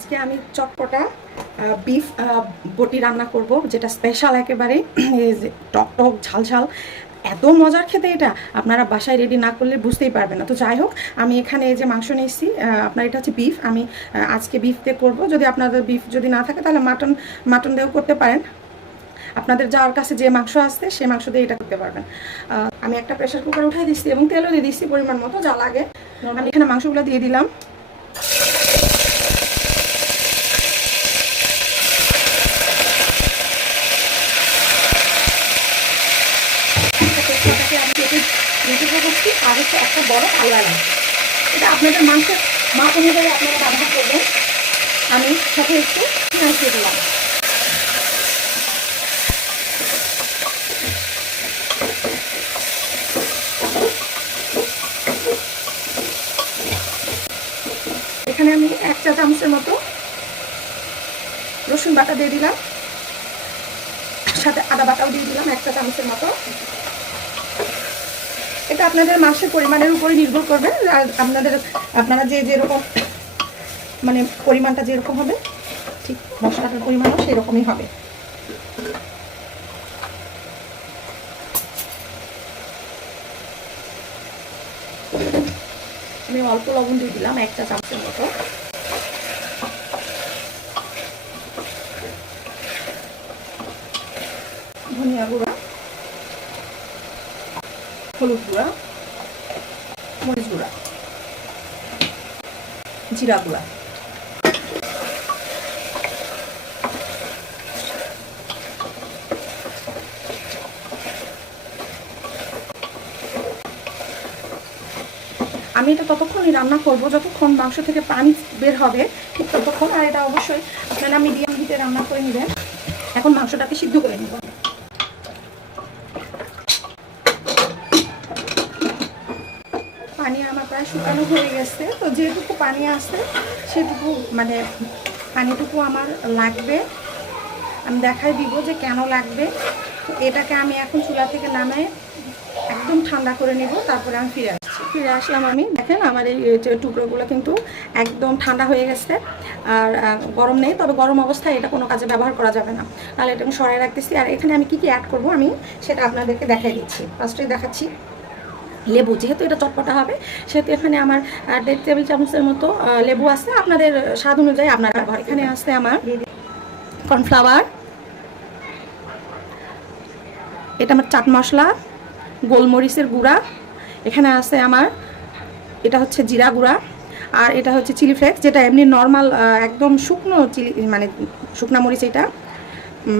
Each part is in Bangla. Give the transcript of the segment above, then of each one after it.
আজকে আমি চটপটা বিফ বটি রান্না করব, যেটা স্পেশাল একেবারে টক টক ঝাল ঝাল, এত মজার খেতে। এটা আপনারা বাসায় রেডি না করলে বুঝতেই পারবেন না। তো যাই হোক, আমি এখানে এই যে মাংস নিয়েছি, আপনার এটা হচ্ছে বিফ। আমি আজকে বিফ দিয়ে করবো। যদি আপনাদের বিফ যদি না থাকে তাহলে মাটন দিয়েও করতে পারেন। আপনাদের যার কাছে যে মাংস আসছে সেই মাংস দিয়ে এটা করতে পারবেন। আমি একটা প্রেশার কুকার উঠাই দিচ্ছি এবং তেলও দিয়ে দিচ্ছি পরিমাণ মতো, যা লাগে। আমি এখানে মাংসগুলো দিয়ে দিলাম। আর হচ্ছে একটা বড় আলু, এটা আপনাদের মাংসের মাপ অনুযায়ী আপনারা ব্যবহার করবেন। আমি সাথে একটু পেঁয়াজ দিয়ে দিলাম। এখানে আমি 1 চা চামচের মতো রসুন বাটা দিয়ে দিলাম, সাথে আদা বাটাও দিয়ে দিলাম 1 চা চামচের মতো। এটা আপনাদের মাংসের পরিমাণের উপরে নির্ভর করবে। আপনারা যেরকম মানে পরিমাণটা যেরকম হবে, ঠিক মশলাটার পরিমাণও সেরকমই হবে। আমি অল্প লবণ দিয়ে দিলাম 1 চা চামচের মতো। ধনিয়া গুঁড়া, হলুদ গুঁড়া, মরিচ গুঁড়া, জিরা গুঁড়া। আমি এটা ততক্ষণই রান্না করব যতক্ষণ মাংস থেকে পানি বের হবে, ঠিক ততক্ষণ। আর এটা অবশ্যই আপনারা মিডিয়াম হিটে রান্না করে নেবেন। এখন মাংসটাকে সিদ্ধ করে নেব। পানি আমার প্রায় শুকানো হয়ে গেছে। তো যেটুকু পানি আছে সেটুকু মানে পানিটুকু আমার লাগবে। আমি দেখাই দিব যে কেন লাগবে। তো এটাকে আমি এখন চুলা থেকে নামাই একদম ঠান্ডা করে নেব, তারপরে আমি ফিরে আসলাম। আমি দেখেন আমার এই টুকরোগুলো কিন্তু একদম ঠান্ডা হয়ে গেছে। আর গরম নেই, তবে গরম অবস্থায় এটা কোনো কাজে ব্যবহার করা যাবে না। তাহলে এটা আমি সরাই রাখতেছি। আর এখানে আমি কি অ্যাড করব আমি সেটা আপনাদেরকে দেখাই দিচ্ছি। ফার্স্টেই দেখাচ্ছি লেবু। যেহেতু এটা চটপটা হবে সেহেতু এখানে আমার 1.5 টেবিল চামচের মতো লেবু আছে। আপনাদের স্বাদ অনুযায়ী আপনারা ব্যবহার। এখানে আছে আমার কর্নফ্লাওয়ার, এটা আমার চাট মশলা, গোলমরিচের গুঁড়া, এখানে আছে আমার এটা হচ্ছে জিরা গুঁড়া, আর এটা হচ্ছে চিলি ফ্লেক্স, যেটা এমনি নর্মাল একদম শুকনো চিলি মানে শুকনা মরিচ, এটা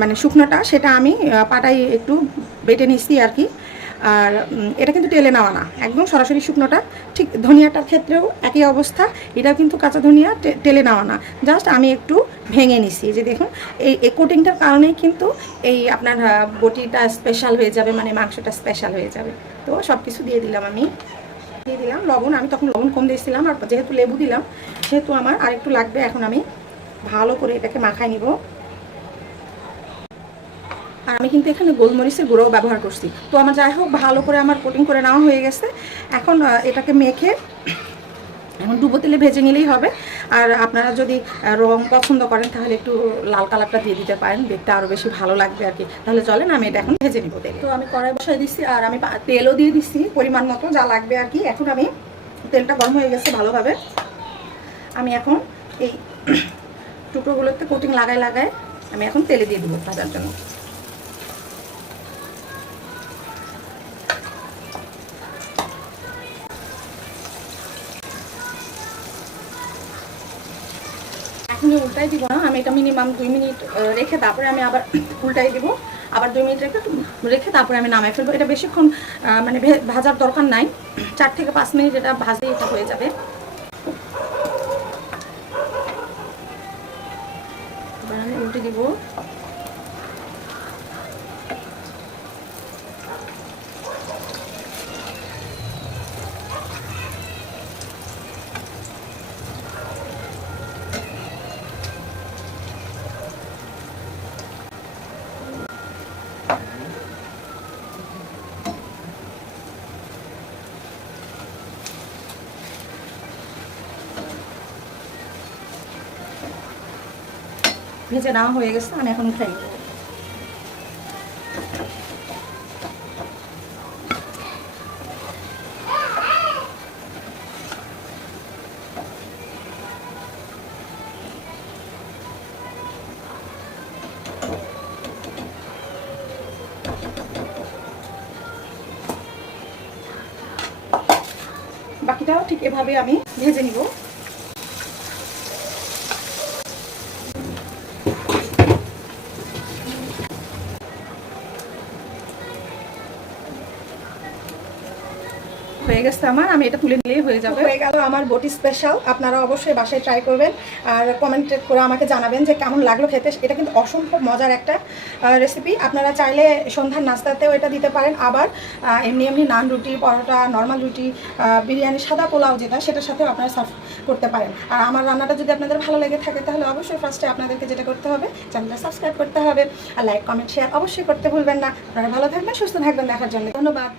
মানে শুকনোটা, সেটা আমি পাটায় একটু বেটে নিচ্ছি আর কি। আর এটা কিন্তু তেলে নেওয়া না, একদম সরাসরি শুকনোটা। ঠিক ধনিয়াটার ক্ষেত্রেও একই অবস্থা, এটাও কিন্তু কাঁচা ধনিয়া তেলে নেওয়া না, জাস্ট আমি একটু ভেঙে নিছি। যে দেখুন এই কোটিংটার কারণেই কিন্তু এই আপনার বটিটা স্পেশাল হয়ে যাবে, মানে মাংসটা স্পেশাল হয়ে যাবে। তো সব কিছু দিয়ে দিলাম। আমি দিয়ে দিলাম লবণ। আমি তখন লবণ কম দিয়েছিলাম, আর যেহেতু লেবু দিলাম সেহেতু আমার আরেকটু লাগবে। এখন আমি ভালো করে এটাকে মাখায় নিব। আর আমি কিন্তু এখানে গোলমরিচের গুঁড়োও ব্যবহার করছি। তো আমার যাই হোক ভালো করে আমার কোটিং করে নেওয়া হয়ে গেছে। এখন এটাকে মেখে এখন ডুবো তেলে ভেজে নিলেই হবে। আর আপনারা যদি রং পছন্দ করেন তাহলে একটু লাল কালারটা দিয়ে দিতে পারেন, দেখতে আরও বেশি ভালো লাগবে আর কি। তাহলে চলেন আমি এটা এখন ভেজে নিব তেল। তো আমি কড়াই বসাই দিচ্ছি আর আমি তেলও দিয়ে দিচ্ছি পরিমাণ মতো, যা লাগবে আর কি। এখন আমি তেলটা গরম হয়ে গেছে ভালোভাবে। আমি এখন এই টুকরোগুলোতে কোটিং লাগায় আমি এখন তেলে দিয়ে দেবো ভাজার জন্য। এখন উল্টাই দিব না, আমি এটা মিনিমাম 2 মিনিট রেখে তারপরে আমি আবার উল্টাই দিব। আবার 2 মিনিট রেখে তারপরে আমি নামাই ফেলবো। এটা বেশিক্ষণ মানে ভাজার দরকার নাই, 4 থেকে 5 মিনিট এটা ভাজলেই এটা হয়ে যাবে। এবার আমি উল্টে দিব। ভেজে নেওয়া হয়ে গেছে, আমি এখন উঠাই। বাকিটাও ঠিক এভাবে আমি ভেজে নিব। হয়ে গেছে আমার, আমি এটা তুলে নিলেই হয়ে যাবে। হয়ে গেল আমার বটি স্পেশাল। আপনারা অবশ্যই বাসায় ট্রাই করবেন আর কমেন্ট করে আমাকে জানাবেন যে কেমন লাগলো খেতে। এটা কিন্তু অসম্ভব মজার একটা রেসিপি। আপনারা চাইলে সন্ধ্যার নাস্তাতেও এটা দিতে পারেন, আবার এমনি এমনি নান রুটি, পরোটা, নর্মাল রুটি, বিরিয়ানি, সাদা পোলাও যেটা, সেটার সাথেও আপনারা সার্ভ করতে পারেন। আর আমার রান্নাটা যদি আপনাদের ভালো লেগে থাকে তাহলে অবশ্যই ফার্স্টে আপনাদেরকে যেটা করতে হবে, চ্যানেলটা সাবস্ক্রাইব করতে হবে আর লাইক, কমেন্ট, শেয়ার অবশ্যই করতে ভুলবেন না। আপনারা ভালো থাকবেন, সুস্থ থাকবেন। দেখার জন্য ধন্যবাদ।